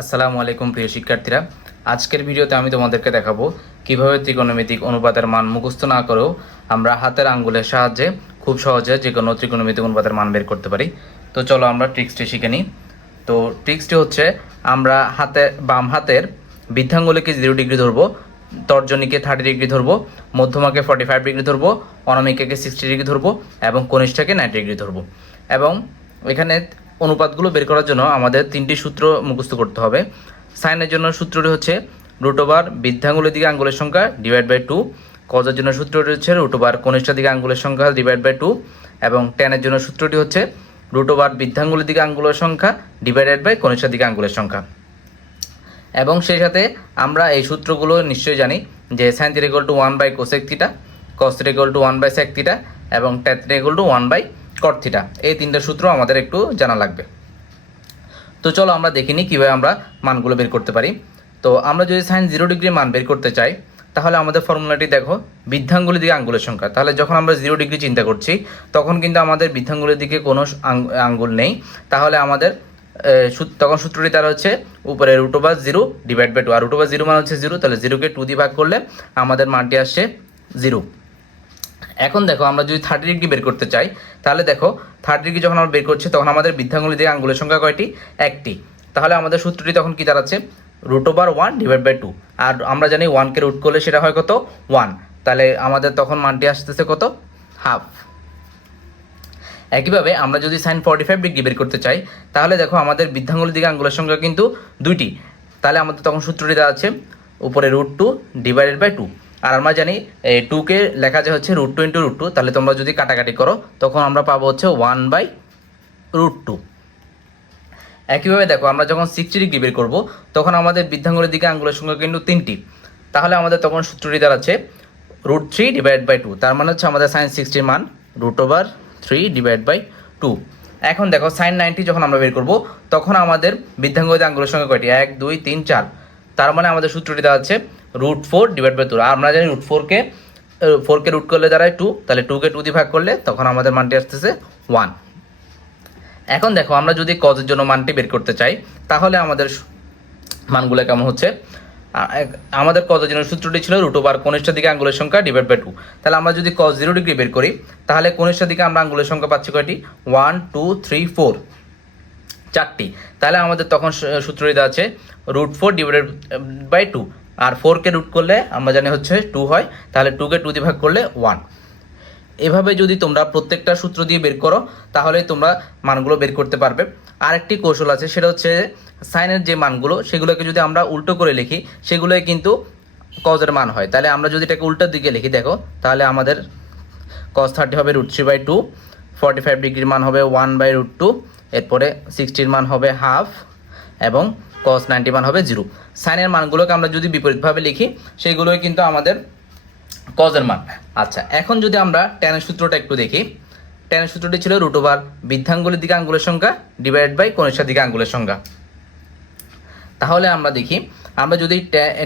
আসসালামু আলাইকুম প্রিয় শিক্ষার্থীরা, আজকের ভিডিওতে আমি তোমাদেরকে দেখাবো কিভাবে ত্রিকোণমিতিক অনুপাতের মান মুখস্থ না করেও আমরা হাতের আঙ্গুলের সাহায্যে খুব সহজে যে কোনো ত্রিকোণমিতিক অনুপাতের মান বের করতে পারি। তো চলো আমরা ট্রিক্সটি শিখে নিই। তো ট্রিক্সটি হচ্ছে, আমরা বাম হাতের বৃদ্ধাঙ্গুলিকে 0 ডিগ্রি ধরবো, তর্জনীকে 30 ডিগ্রি ধরবো, মধ্যমাকে 45 ডিগ্রি ধরবো, অনামিকাকে 60 ডিগ্রি ধরবো এবং কনিষ্ঠাকে 90 ডিগ্রি ধরবো। এবং এখানে অনুপাতগুলো বের করার জন্য আমাদের 3টি সূত্র মুখস্থ করতে হবে। সাইনের জন্য সূত্রটি হচ্ছে √ বৃদ্ধাঙ্গুলের দিকে আঙ্গুলের সংখ্যা /2। কজের জন্য সূত্রটি হচ্ছে √ কনিষ্ঠার দিকে আঙ্গুলের সংখ্যা /2। এবং ট্যানের জন্য সূত্রটি হচ্ছে √ বৃদ্ধাঙ্গুলের দিকে আঙ্গুলের সংখ্যা কনিষ্ঠার দিকে আঙ্গুলের সংখ্যা। এবং সেই সাথে আমরা এই সূত্রগুলো নিশ্চয়ই জানি যে sin θ = 1/cosec θ, cos θ = 1/sec θ এবং tan θ = 1/cot θ। এই তিনটা সূত্র আমাদের একটু জানা লাগবে। তো চলো আমরা দেখে নিই কীভাবে আমরা মানগুলো বের করতে পারি। তো আমরা যদি sin 0 ডিগ্রি মান বের করতে চাই, তাহলে আমাদের ফর্মুলাটি দেখো, বৃদ্ধাঙ্গুলের দিকে আঙ্গুলের সংখ্যা। তাহলে যখন আমরা 0 ডিগ্রি চিন্তা করছি তখন কিন্তু আমাদের বৃদ্ধাঙ্গুলের দিকে কোনো আঙ্গুল নেই, তাহলে আমাদের তখন সূত্রটি তার হচ্ছে উপরে √0 / 2। আর √0 মানে হচ্ছে 0, তাহলে 0কে 2 দিয়ে ভাগ করলে আমাদের মানটি আসছে 0। এখন দেখো, আমরা যদি 30 ডিগ্রি বের করতে চাই, তাহলে দেখো 30 ডিগ্রি যখন আমরা বের করছি তখন আমাদের বৃদ্ধাঙ্গুলের দিকে আঙ্গুলের সংখ্যা কয়টি? একটি। তাহলে আমাদের সূত্রটি তখন কি দাঁড়াচ্ছে? √1 / 2। আর আমরা জানি 1কে রুট করলে সেটা হয় কত? 1। তাহলে আমাদের তখন মানটি আসতেছে কত? হাফ। একইভাবে আমরা যদি sin 45 ডিগ্রি বের করতে চাই, তাহলে দেখো আমাদের বৃদ্ধাঙ্গুলের দিকে আঙ্গুলের সংখ্যা কিন্তু 2টি। তাহলে আমাদের তখন সূত্রটি দাঁড়াচ্ছে উপরে √2 / 2। আর আমরা জানি এই 2কে লেখা যায় হচ্ছে √2 × √2। তাহলে তোমরা যদি কাটাকাটি করো তখন আমরা পাবো হচ্ছে 1/√2। একইভাবে দেখো, আমরা যখন 60 ডিগ্রি বের করবো তখন আমাদের বৃদ্ধাঙ্গুলের দিকে আঙ্গুলের সংখ্যা কিন্তু 3টি। তাহলে আমাদের তখন সূত্রটি দাঁড়াচ্ছে √3 / 2। তার মানে হচ্ছে আমাদের sin 60 মান √3 / 2। এখন দেখো sin 90 যখন আমরা বের করব তখন আমাদের বৃদ্ধাঙ্গুলের আঙ্গুলের সংখ্যা কয়টি? 1 2 3 4। তার মানে আমাদের সূত্রটি দাঁড়াচ্ছে √4 / 2। আর আমরা জানি √4কে রুট করলে দাঁড়ায় 2, তাহলে 2কে 2 দিয়ে ভাগ করলে তখন আমাদের মানটি আসতেছে 1। এখন দেখো, আমরা যদি কজের জন্য মানটি বের করতে চাই তাহলে আমাদের মানগুলো কেমন হচ্ছে? আমাদের কজের জন্য সূত্রটি ছিল √ কনিষ্ঠার দিকে আঙ্গুলের সংখ্যা /2। তাহলে আমরা যদি cos 0 ডিগ্রি বের করি, তাহলে কনিষ্ঠার দিকে আমরা আঙ্গুলের সংখ্যা পাচ্ছি কয়টি? 1 2 3 4, 4টি। তাহলে আমাদের তখন সূত্রটি আছে √4 / 2। আর 4কে রুট করলে আমরা জানি হচ্ছে 2 হয়, তাহলে 2কে 2 দিয়ে ভাগ করলে 1। এভাবে যদি তোমরা প্রত্যেকটা সূত্র দিয়ে বের করো তাহলে তোমরা মানগুলো বের করতে পারবে। আরেকটি কৌশল আছে, সেটা হচ্ছে সাইনের যে মানগুলো সেগুলোকে যদি আমরা উল্টো করে লিখি সেগুলোই কিন্তু কজের মান হয়। তাহলে আমরা যদি এটাকে উল্টোর দিকে লিখি, দেখো, তাহলে আমাদের cos 30 হবে √3/2, 45 ডিগ্রির মান হবে 1/√2, এরপরে 60 মান হবে হাফ এবং cos 90 মান হবে 0। সাইনের মানগুলোকে আমরা যদি বিপরীতভাবে লিখি সেগুলোই কিন্তু আমাদের কজের মান। আচ্ছা, এখন যদি আমরা ট্যানের সূত্রটা একটু দেখি, ট্যানের সূত্রটি ছিল √ বৃদ্ধাঙ্গুলের দিকে আঙ্গুলের সংখ্যা / কনিষ্ঠার দিকে আঙ্গুলের সংখ্যা। তাহলে আমরা দেখি, আমরা যদি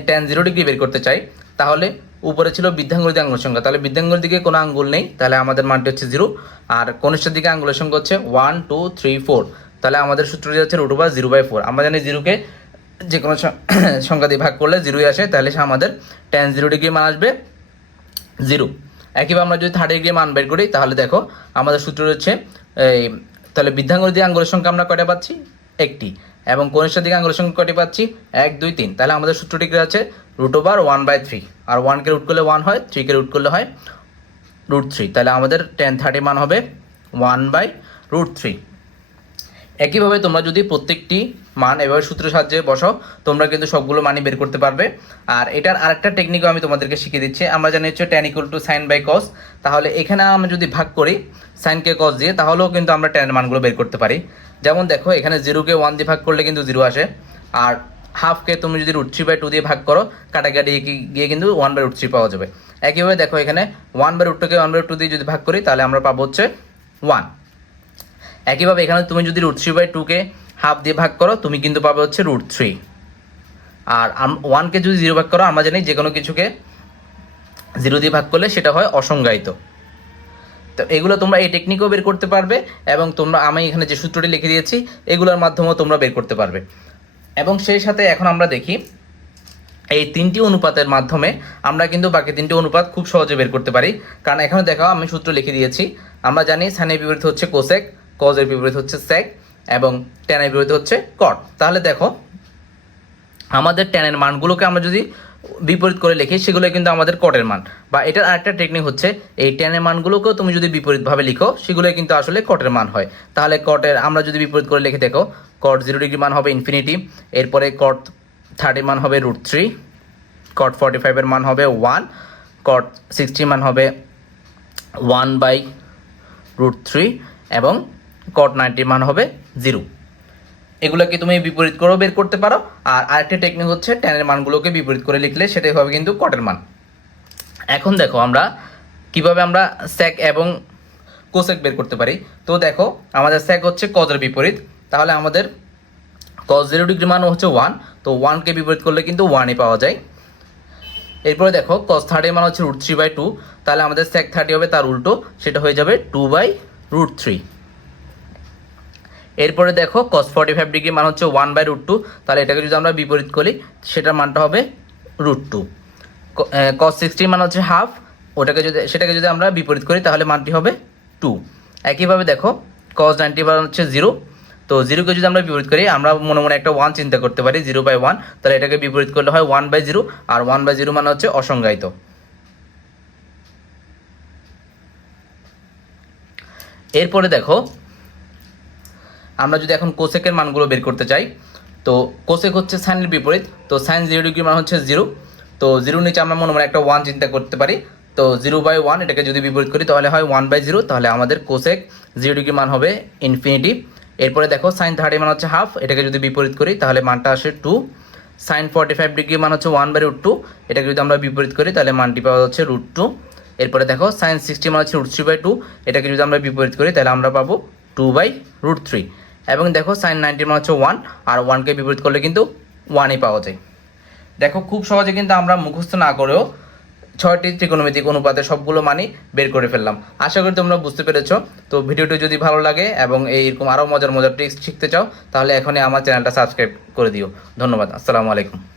tan 0 ডিগ্রি বের করতে চাই তাহলে উপরে ছিল বৃদ্ধাঙ্গুলের দিকে আঙ্গুলের সংখ্যা, তাহলে বৃদ্ধাঙ্গুলের দিকে কোনো আঙ্গুল নেই, তাহলে আমাদের মানটি হচ্ছে 0। আর কনিষ্ঠার দিকে আঙ্গুলের সংখ্যা হচ্ছে 1 2 3 4। তাহলে আমাদের সূত্রটি হচ্ছে √ 0/4। আমরা জানি 0কে যে কোনো সংখ্যা দিয়ে ভাগ করলে 0ই আসে, তাহলে আমাদের tan 0 ডিগ্রি মান আসবে 0। একইভাবে আমরা যদি 30 ডিগ্রি মান বের করি তাহলে দেখো আমাদের সূত্র হচ্ছে তাহলে বৃদ্ধাঙ্গুলের দিকে আঙ্গুলের সংখ্যা আমরা কয়টা পাচ্ছি? একটি। এবং কনিষ্ঠার দিকে আঙ্গুলের সংখ্যা কয়টি পাচ্ছি? 1 2 3। তাহলে আমাদের সূত্রটি কি আছে? √1/3। আর 1কে রুট করলে 1 হয়, 3কে রুট করলে হয় √3। তাহলে আমাদের tan 30 মান হবে 1/√3। একইভাবে তোমরা যদি প্রত্যেকটি মান এভাবে সূত্রের সাহায্যে বসাও তোমরা কিন্তু সবগুলো মানই বের করতে পারবে। আর এটার আরেকটা টেকনিকও আমি তোমাদেরকে শিখিয়ে দিচ্ছি। আমরা জানি হচ্ছে tan = sin/cos। তাহলে এখানে আমরা যদি ভাগ করি সাইনকে cos দিয়ে, তাহলেও কিন্তু আমরা tan মানগুলো বের করতে পারি। যেমন দেখো, এখানে 0কে 1 দিয়ে ভাগ করলে কিন্তু 0 আসে। আর হাফকে তুমি যদি √3/2 দিয়ে ভাগ করো, কাটাকাটি গিয়ে কিন্তু 1/√3 পাওয়া যাবে। একইভাবে দেখো, এখানে 1/√2কে 1/2 দিয়ে যদি ভাগ করি তাহলে আমরা পাবো হচ্ছে 1। একইভাবে এখানে তুমি যদি √3/2কে হাফ দিয়ে ভাগ করো তুমি কিন্তু পাবে হচ্ছে √3। আর 1কে যদি 0 ভাগ করো, আমরা জানি যে কোনো কিছুকে 0 দিয়ে ভাগ করলে সেটা হয় অসংজ্ঞায়িত। তো এগুলো তোমরা এই টেকনিকও বের করতে পারবে এবং আমি এখানে যে সূত্রটি লিখে দিয়েছি এগুলোর মাধ্যমেও তোমরা বের করতে পারবে। এবং সেই সাথে এখন আমরা দেখি এই তিনটি অনুপাতের মাধ্যমে আমরা কিন্তু বাকি তিনটি অনুপাত খুব সহজে বের করতে পারি। কারণ এখানে দেখো আমি সূত্র লিখে দিয়েছি। আমরা জানি সাইনের বিপরীত হচ্ছে কোসেক, কজের বিপরীত হচ্ছে সেক এবং ট্যানের বিপরীত হচ্ছে কট। তাহলে দেখো আমাদের ট্যানের মানগুলোকে আমরা যদি বিপরীত করে লিখি সেগুলো কিন্তু আমাদের কটের মান, বা এটার আরেকটা টেকনিক হচ্ছে এই ট্যানের মানগুলোকেও তুমি যদি বিপরীতভাবে লিখো সেগুলো কিন্তু আসলে কটের মান হয়। তাহলে কটের আমরা যদি বিপরীত করে লিখে দেখো, কট 0 ডিগ্রি মান হবে ইনফিনিটি, এরপরে কট 30 মান হবে √3, কট 45 এর মান হবে 1, কট 60 মান হবে 1/√3 এবং কট 90 মান হবে 0। এগুলোকে তুমি বিপরীত করেও বের করতে পারো। আর আরেকটা টেকনিক হচ্ছে ট্যানের মানগুলোকে বিপরীত করে লিখলে সেটাই হবে কিন্তু কটের মান। এখন দেখো আমরা কিভাবে আমরা সেক এবং কোসেক বের করতে পারি। তো দেখো আমাদের সেক হচ্ছে কজের বিপরীত, তাহলে আমাদের কজ 0 ডিগ্রি মান হচ্ছে 1, তো 1কে বিপরীত করলে কিন্তু 1ই পাওয়া যায়। এরপরে দেখো কজ 30 মান হচ্ছে √3/2, তাহলে আমাদের সেক 30 হবে তার উল্টো, সেটা হয়ে যাবে 2/√3। এরপরে দেখো কস 45 ডিগ্রি মান হচ্ছে 1/√2, তাহলে এটাকে যদি আমরা বিপরীত করি সেটার মানটা হবে √2। কস 60 মান হচ্ছে হাফ, সেটাকে যদি আমরা বিপরীত করি তাহলে মানটি হবে 2। একইভাবে দেখো কস 90 মান হচ্ছে 0, তো 0কে যদি আমরা বিপরীত করি আমরা মনে মনে একটা 1 চিন্তা করতে পারি 0/1, তাহলে এটাকে বিপরীত করলে হয় 1/0, আর 1/0 মানে হচ্ছে অসংজ্ঞায়িত। এরপরে দেখো আমরা যদি এখন কোসেকের মানগুলো বের করতে চাই, তো কোসেক হচ্ছে সাইনের বিপরীত, তো সাইন 0 ডিগ্রি মান হচ্ছে 0, তো 0 নিচে আমরা মনে মনে একটা 1 চিন্তা করতে পারি, তো 0/1 এটাকে যদি বিপরীত করি তাহলে হয় 1/0, তাহলে আমাদের কোসেক 0 ডিগ্রি মান হবে ইনফিনিটি। এরপরে দেখো সাইন 30 মান হচ্ছে হাফ, এটাকে যদি বিপরীত করি তাহলে মানটা আসে 2। সাইন 45 ডিগ্রি মান হচ্ছে 1/√2, এটাকে যদি আমরা বিপরীত করি তাহলে মানটি পাওয়া যাচ্ছে √2। এরপরে দেখো সাইন 60 মান হচ্ছে √3/2, এটাকে যদি আমরা বিপরীত করি তাহলে আমরা পাবো 2/√3। এবং দেখো সাইন 90 মান হচ্ছে 1, আর 1কে বিপরীত করলে কিন্তু 1ই পাওয়া যায়। দেখো খুব সহজে কিন্তু আমরা মুখস্থ না করেও 6টি ত্রিকোণমিতিক অনুপাতের সবগুলো মানই বের করে ফেললাম। আশা করি তোমরা বুঝতে পেরেছো। তো ভিডিওটি যদি ভালো লাগে এবং এইরকম আরও মজার ট্রিক্স শিখতে চাও তাহলে এখনই আমার চ্যানেলটা সাবস্ক্রাইব করে দিও। ধন্যবাদ। আসসালামু আলাইকুম।